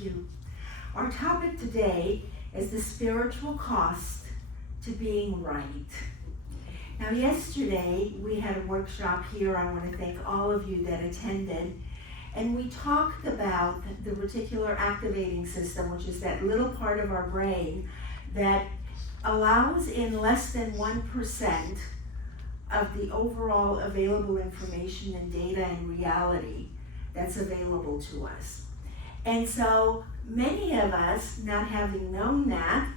you. Our topic today is the spiritual cost to being right. Now, yesterday we had a workshop here. I want to thank all of you that attended. And we talked about the reticular activating system, which is that little part of our brain that allows in less than 1% of the overall available information and data and reality that's available to us. And so many of us, not having known that,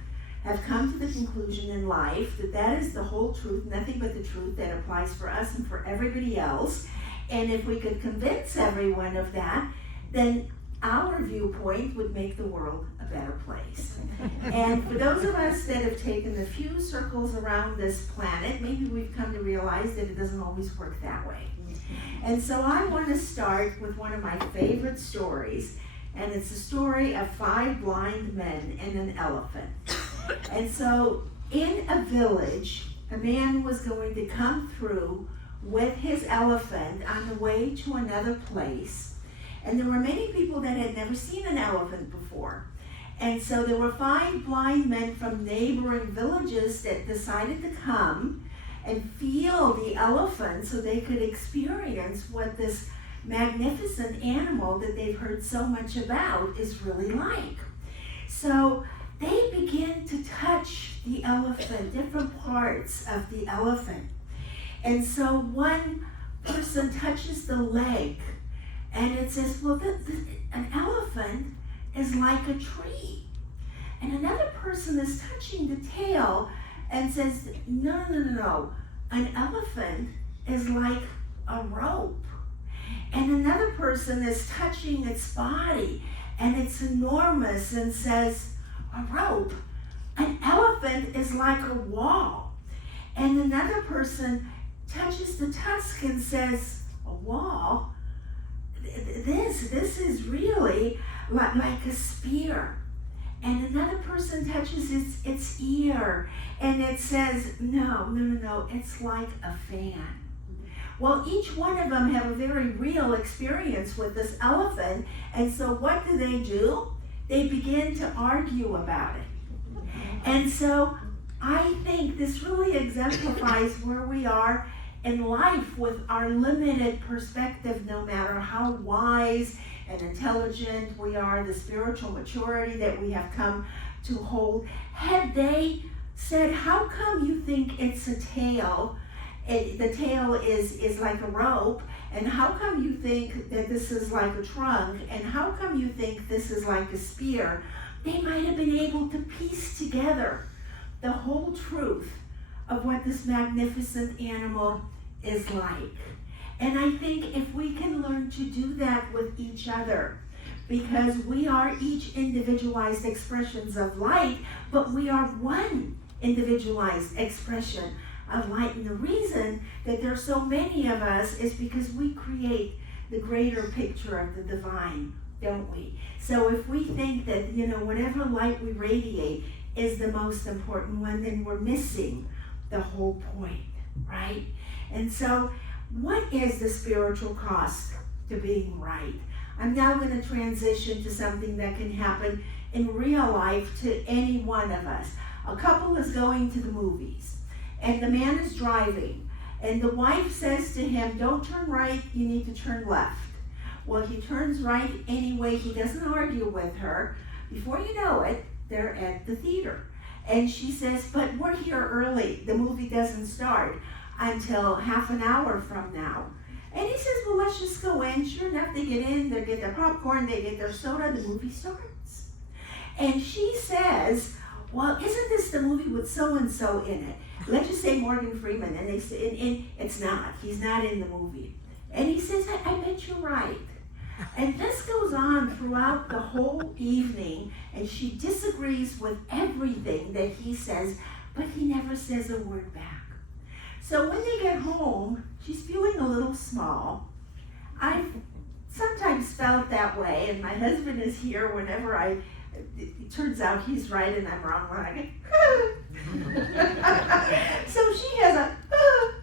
have come to the conclusion in life that that is the whole truth, nothing but the truth that applies for us and for everybody else. And if we could convince everyone of that, then our viewpoint would make the world a better place. And for those of us that have taken a few circles around this planet, maybe we've come to realize that it doesn't always work that way. And so I want to start with one of my favorite stories, and it's a story of 5 blind men and an elephant. And so in a village, a man was going to come through with his elephant on the way to another place. And there were many people that had never seen an elephant before. And so there were 5 blind men from neighboring villages that decided to come and feel the elephant so they could experience what this magnificent animal that they've heard so much about is really like. So they began to touch the elephant, different parts of the elephant. And so one person touches the leg, and it says, well, an elephant is like a tree. And another person is touching the tail and says, no, an elephant is like a rope. And another person is touching its body, and it's enormous, and says, a rope. An elephant is like a wall. And another person touches the tusk and says, a wall? This is really like a spear. And another person touches its ear and it says, no, it's like a fan. Well, each one of them have a very real experience with this elephant, and so what do? They begin to argue about it. And so I think this really exemplifies where we are in life with our limited perspective, no matter how wise and intelligent we are, the spiritual maturity that we have come to hold. Had they said, how come you think it's a tail? The tail is like a rope, and how come you think that this is like a trunk, and how come you think this is like a spear? They might have been able to piece together the whole truth of what this magnificent animal is like. And I think if we can learn to do that with each other, because we are each individualized expressions of light, but we are one individualized expression of light. And the reason that there's so many of us is because we create the greater picture of the divine, don't we? So if we think that, whatever light we radiate is the most important one, then we're missing the whole point, right? And so what is the spiritual cost to being right? I'm now going to transition to something that can happen in real life to any one of us. A couple is going to the movies, and the man is driving, and the wife says to him, don't turn right, you need to turn left. Well, he turns right anyway. He doesn't argue with her. Before you know it, they're at the theater. And she says, but we're here early. The movie doesn't start until half an hour from now. And he says, well, let's just go in. Sure enough, they get in, they get their popcorn, they get their soda, the movie starts. And she says, well, isn't this the movie with so-and-so in it? Let's just say Morgan Freeman. And they say, and it's not. He's not in the movie. And he says, I bet you're right. And this goes on throughout the whole evening, and she disagrees with everything that he says, but he never says a word back. So when they get home, she's feeling a little small. I've sometimes felt that way, and my husband is here whenever it turns out he's right and I'm wrong. When so she has a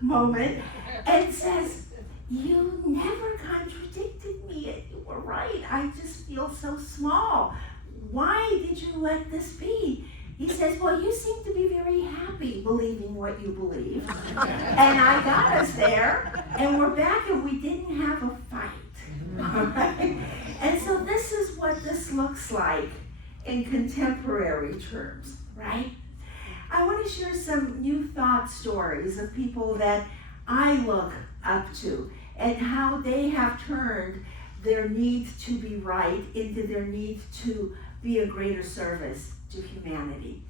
moment and says, you never contradicted me. You were right. I just feel so small. did you let this be? He says, well, you seem to be very happy believing what you believe. And I got us there, and we're back, and we didn't have a fight. All right? And so this is what this looks like in contemporary terms, right? I want to share some new thought stories of people that I look up to and how they have turned their need to be right into their need to be a greater service to humanity.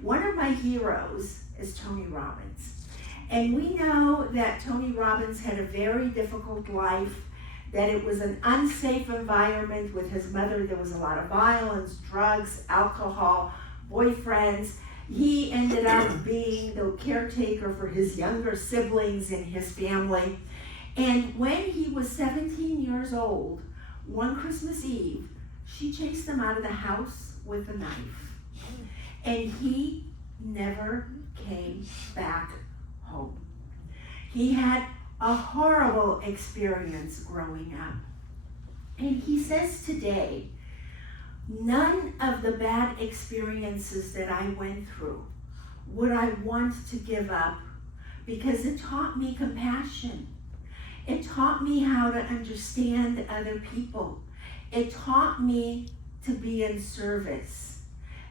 One of my heroes is Tony Robbins. And we know that Tony Robbins had a very difficult life, that it was an unsafe environment with his mother. There was a lot of violence, drugs, alcohol, boyfriends. He ended up being the caretaker for his younger siblings in his family. And when he was 17 years old, one Christmas Eve, she chased him out of the house with a knife. And he never came back home. He had a horrible experience growing up. And he says today, none of the bad experiences that I went through would I want to give up, because it taught me compassion. It taught me how to understand other people. It taught me to be in service.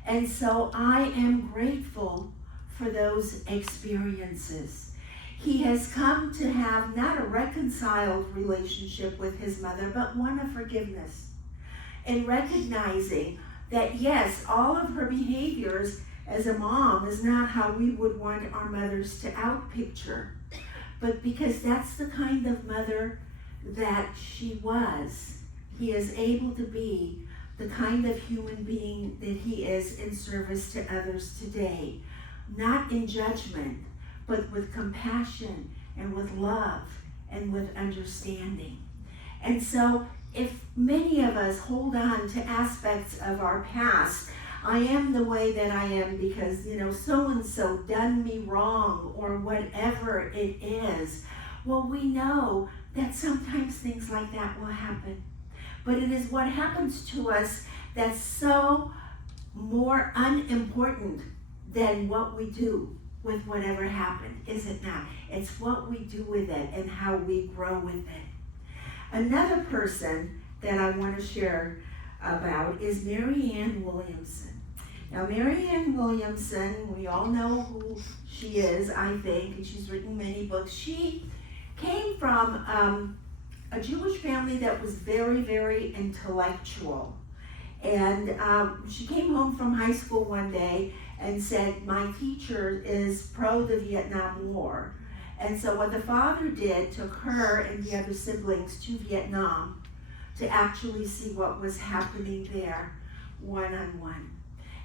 And so I am grateful for those experiences. He has come to have not a reconciled relationship with his mother, but one of forgiveness. And recognizing that, yes, all of her behaviors as a mom is not how we would want our mothers to outpicture. But because that's the kind of mother that she was, he is able to be the kind of human being that he is in service to others today. Not in judgment, but with compassion and with love and with understanding. And so if many of us hold on to aspects of our past, I am the way that I am because, so-and-so done me wrong or whatever it is. Well, we know that sometimes things like that will happen. But it is what happens to us that's so more unimportant than what we do with whatever happened, is it not? It's what we do with it and how we grow with it. Another person that I want to share about is Mary Ann Williamson. Now, Mary Ann Williamson, we all know who she is, I think, and she's written many books. She came from a Jewish family that was very, very intellectual. And she came home from high school one day and said, my teacher is pro the Vietnam War. And so what the father did, took her and the other siblings to Vietnam to actually see what was happening there one-on-one.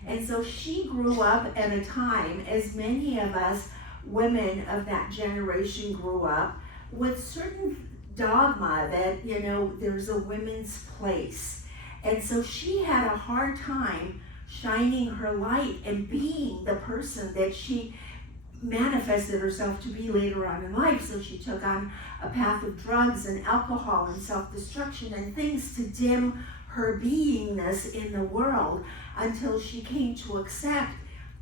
And so she grew up at a time, as many of us women of that generation grew up, with certain dogma that, there's a women's place. And so she had a hard time shining her light and being the person that she manifested herself to be later on in life. So she took on a path of drugs and alcohol and self-destruction and things to dim her beingness in the world until she came to accept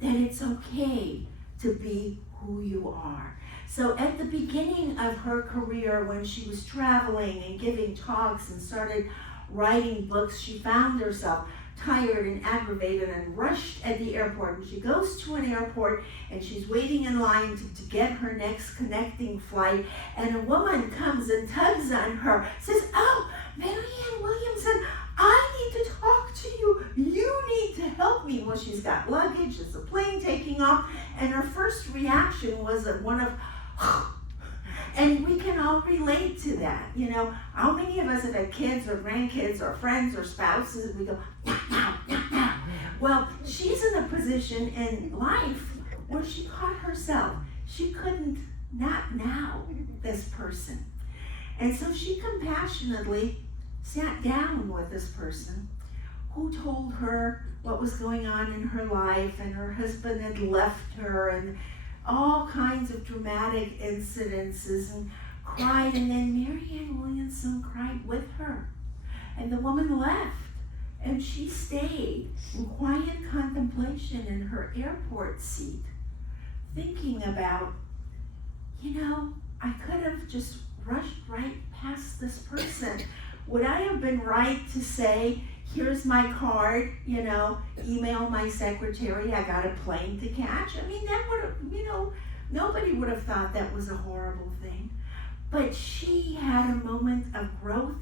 that it's okay to be who you are. So at the beginning of her career, when she was traveling and giving talks and started writing books, she found herself tired and aggravated and rushed at the airport. And she goes to an airport and she's waiting in line to get her next connecting flight. And a woman comes and tugs on her, says, oh, Mary Ann Williamson, I need to talk to you. You need to help me. Well, she's got luggage. It's a plane taking off. And her first reaction was one of, and we can all relate to that. How many of us have had kids or grandkids or friends or spouses and we go, now. Well, she's in a position in life where she caught herself. She couldn't not now this person. And so she compassionately sat down with this person who told her what was going on in her life, and her husband had left her, and all kinds of dramatic incidences, and cried. And then Mary Ann Williamson cried with her. And the woman left. And she stayed in quiet contemplation in her airport seat, thinking about, I could have just rushed right past this person. Would I have been right to say, here's my card, email my secretary, I got a plane to catch? I mean, that would have, nobody would have thought that was a horrible thing. But she had a moment of growth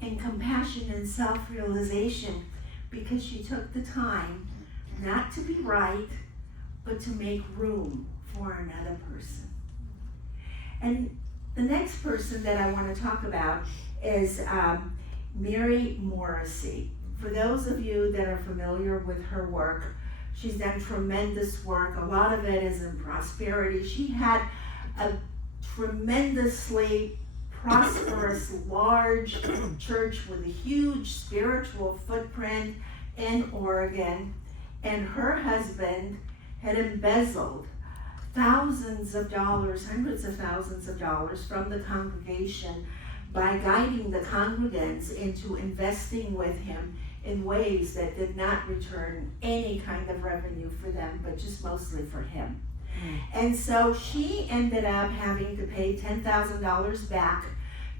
and compassion and self-realization because she took the time not to be right, but to make room for another person. And the next person that I want to talk about is Mary Morrissey. For those of you that are familiar with her work, she's done tremendous work. A lot of it is in prosperity. She had a tremendously prosperous, large church with a huge spiritual footprint in Oregon, and her husband had embezzled thousands of dollars, hundreds of thousands of dollars from the congregation by guiding the congregants into investing with him in ways that did not return any kind of revenue for them, but just mostly for him. And so she ended up having to pay $10,000 back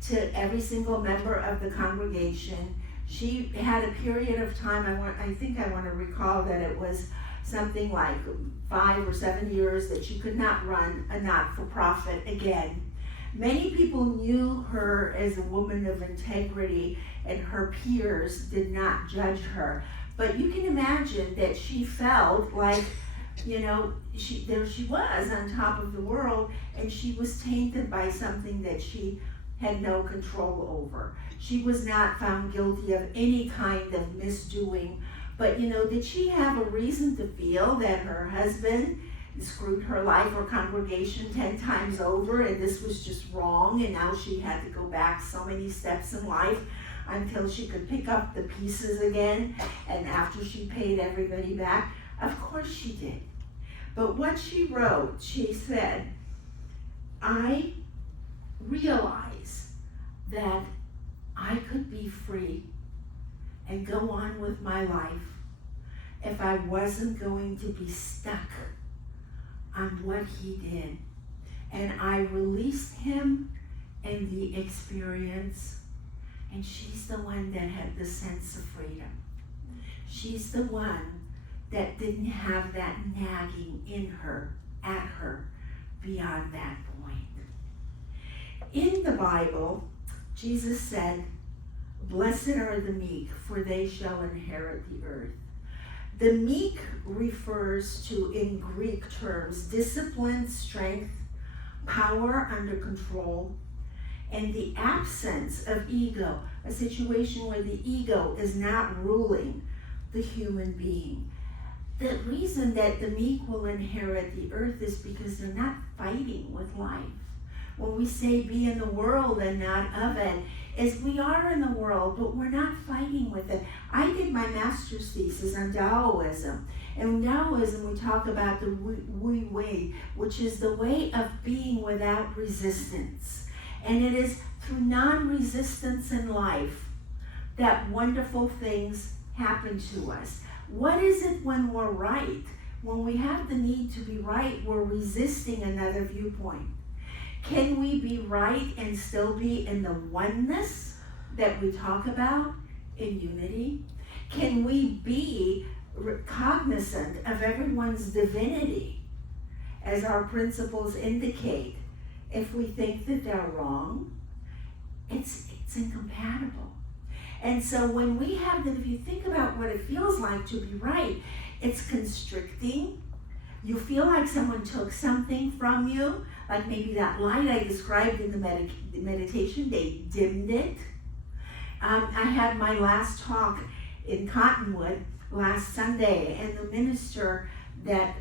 to every single member of the congregation. She had a period of time, I think I want to recall that it was something like 5 or 7 years that she could not run a not-for-profit again. Many people knew her as a woman of integrity, and her peers did not judge her. But you can imagine that she felt like, there she was on top of the world, and she was tainted by something that she had no control over. She was not found guilty of any kind of misdoing, but did she have a reason to feel that her husband screwed her life or congregation 10 times over, and this was just wrong, and now she had to go back so many steps in life until she could pick up the pieces again, and after she paid everybody back? Of course she did. But what she wrote, she said, I realize that I could be free and go on with my life if I wasn't going to be stuck on what he did. And I released him and the experience, and she's the one that had the sense of freedom. She's the one that didn't have that nagging in her, at her, beyond that point. In the Bible, Jesus said, "Blessed are the meek, for they shall inherit the earth." The meek refers to, in Greek terms, discipline, strength, power under control, and the absence of ego, a situation where the ego is not ruling the human being. The reason that the meek will inherit the earth is because they're not fighting with life. When we say be in the world and not of it, is we are in the world, but we're not fighting with it. I did my master's thesis on Taoism. And in Taoism, we talk about the Wu Wei, which is the way of being without resistance. And it is through non-resistance in life that wonderful things happen to us. What is it when we're right? When we have the need to be right, we're resisting another viewpoint. Can we be right and still be in the oneness that we talk about in unity? Can we be cognizant of everyone's divinity, as our principles indicate? If we think that they're wrong, it's incompatible. And so when we have that, if you think about what it feels like to be right, it's constricting. You feel like someone took something from you, like maybe that light I described in the meditation, they dimmed it. I had my last talk in Cottonwood last Sunday, and the minister that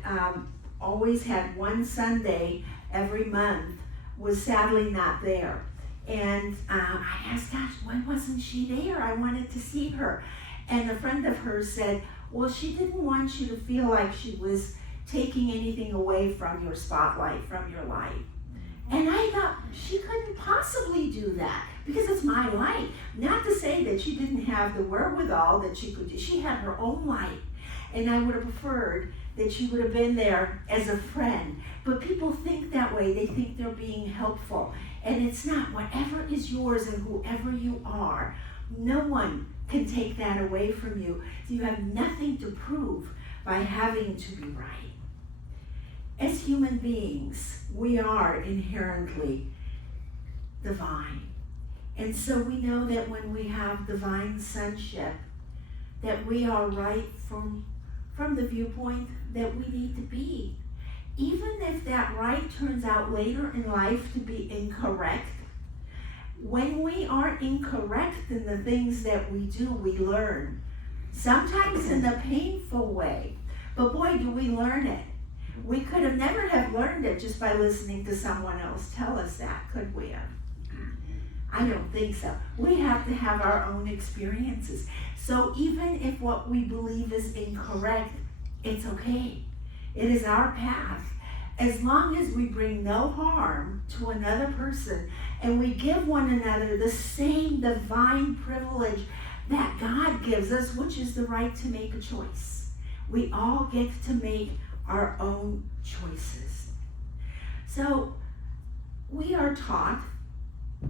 always had one Sunday every month was sadly not there. And I asked, gosh, why wasn't she there? I wanted to see her. And a friend of hers said, well, she didn't want you to feel like she was taking anything away from your spotlight, from your light. And I thought, she couldn't possibly do that, because it's my light. Not to say that she didn't have the wherewithal that she could do. She had her own light. And I would have preferred that she would have been there as a friend. But people think that way. They think they're being helpful. And it's not. Whatever is yours and whoever you are, no one can take that away from you. So you have nothing to prove by having to be right. As human beings, we are inherently divine. And so we know that when we have divine sonship, that we are right from the viewpoint that we need to be. Even if that right turns out later in life to be incorrect, when we are incorrect in the things that we do, we learn. Sometimes in a painful way, but boy, do we learn it. We could have never have learned it just by listening to someone else tell us that, could we have? I don't think so. We have to have our own experiences. So even if what we believe is incorrect, it's okay. It is our path. As long as we bring no harm to another person and we give one another the same divine privilege that God gives us, which is the right to make a choice. We all get to make our own choices. So we are taught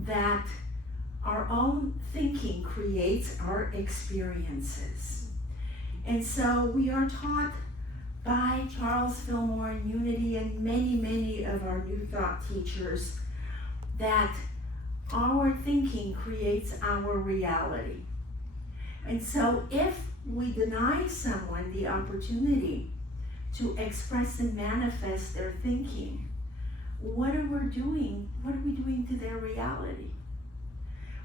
that our own thinking creates our experiences. And so we are taught by Charles Fillmore and Unity and many of our New Thought teachers that our thinking creates our reality. And so if we deny someone the opportunity to express and manifest their thinking, what are we doing? What are we doing to their reality?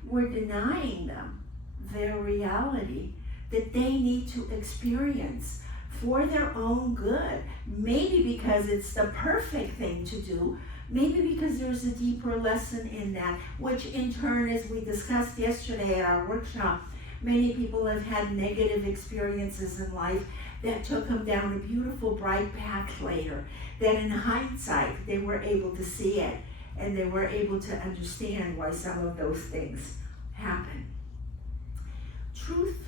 We're denying them their reality that they need to experience for their own good. Maybe because it's the perfect thing to do, maybe because there's a deeper lesson in that, which in turn, as we discussed yesterday at our workshop, many people have had negative experiences in life that took them down a beautiful, bright path later, that in hindsight, they were able to see it, and they were able to understand why some of those things happen. Truth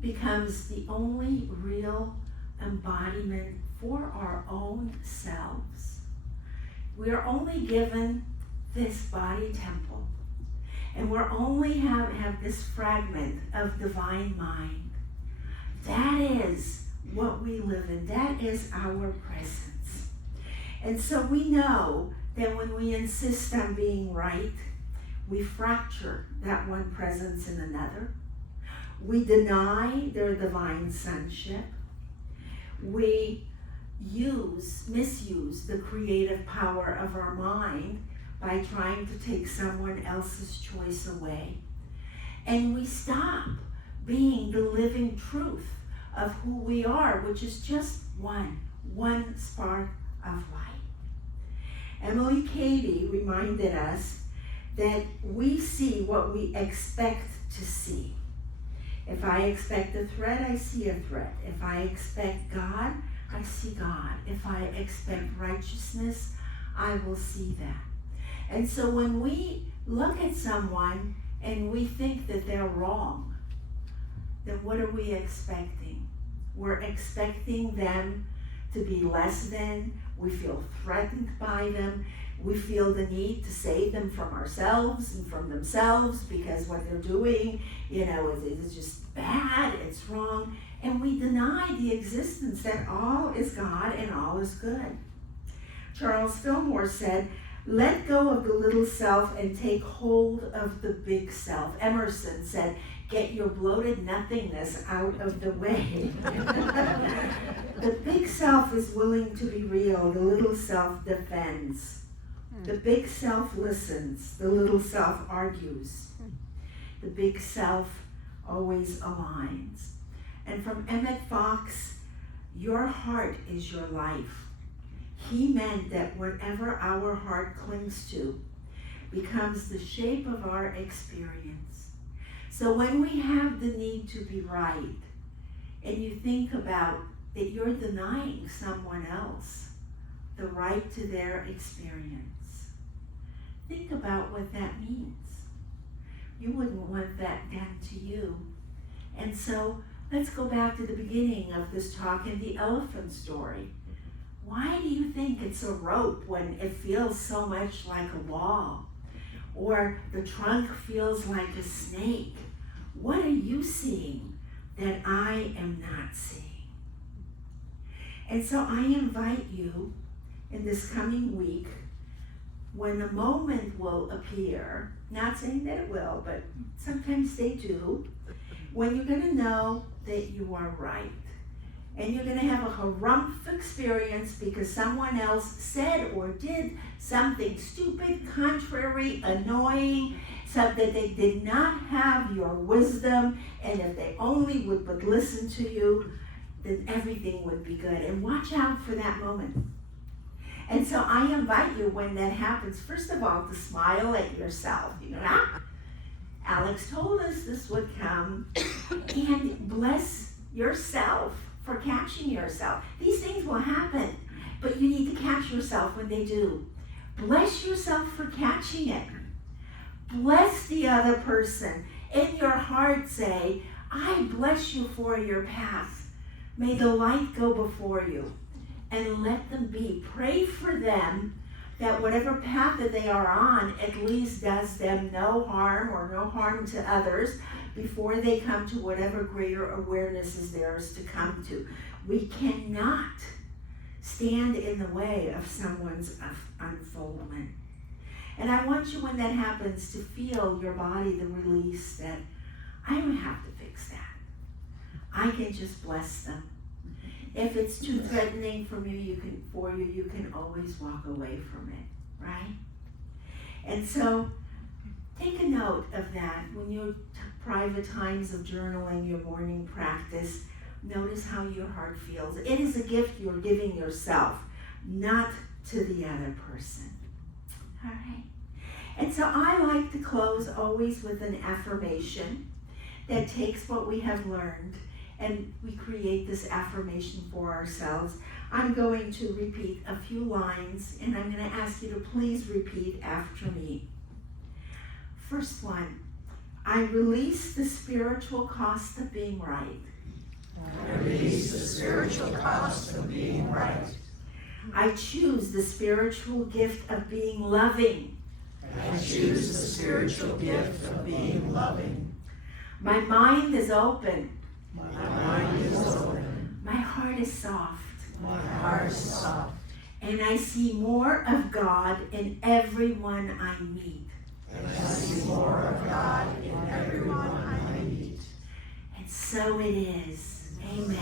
becomes the only real embodiment for our own selves. We are only given this body temple, and we're only have this fragment of divine mind. That is what we live in. That is our presence. And so we know that when we insist on being right, we fracture that one presence in another. We deny their divine sonship. We misuse the creative power of our mind by trying to take someone else's choice away. And we stop being the living truth of who we are, which is just one spark of light. Emily Cady reminded us that we see what we expect to see. If I expect a threat, I see a threat. If I expect God, I see God. If I expect righteousness, I will see that. And so when we look at someone and we think that they're wrong, then what are we expecting? We're expecting them to be less than. We feel threatened by them. We feel the need to save them from ourselves and from themselves because what they're doing, is just bad, it's wrong. And we deny the existence that all is God and all is good. Charles Fillmore said, "Let go of the little self and take hold of the big self." Emerson said, "Get your bloated nothingness out of the way." The big self is willing to be real. The little self defends. The big self listens. The little self argues. The big self always aligns. And from Emmett Fox, "Your heart is your life." He meant that whatever our heart clings to becomes the shape of our experience. So when we have the need to be right, and you think about that you're denying someone else the right to their experience, think about what that means. you wouldn't want that done to you. And so let's go back to the beginning of this talk in the elephant story. Why do you think it's a rope when it feels so much like a wall? Or the trunk feels like a snake? What are you seeing that I am not seeing? And so I invite you in this coming week, when the moment will appear, not saying that it will, but sometimes they do, when you're going to know that you are right. And you're going to have a harumph experience because someone else said or did something stupid, contrary, annoying, something that they did not have your wisdom, and if they only would but listen to you, then everything would be good. And watch out for that moment. And so I invite you, when that happens, first of all, to smile at yourself. You know, Alex told us this would come, and bless yourself for catching yourself. These things will happen, but you need to catch yourself when they do. Bless yourself for catching it. Bless the other person. In your heart say, I bless you for your path. May the light go before you, and let them be. Pray for them that whatever path that they are on at least does them no harm or no harm to others before they come to whatever greater awareness is theirs to come to. We cannot stand in the way of someone's unfoldment. And I want you, when that happens, to feel your body, the release that I don't have to fix that. I can just bless them. If it's too threatening for you, you can always walk away from it, right? And so take a note of that when you're private times of journaling, your morning practice. Notice how your heart feels. It is a gift you're giving yourself, not to the other person. All right. And so I like to close always with an affirmation that takes what we have learned, and we create this affirmation for ourselves. I'm going to repeat a few lines, and I'm going to ask you to please repeat after me. First one, I release the spiritual cost of being right. I release the spiritual cost of being right. I choose the spiritual gift of being loving. I choose the spiritual gift of being loving. My mind is open. My mind is open. My heart is soft. My heart is soft. And I see more of God in everyone I meet. And I see more of God in everyone I meet. And so it is. Amen.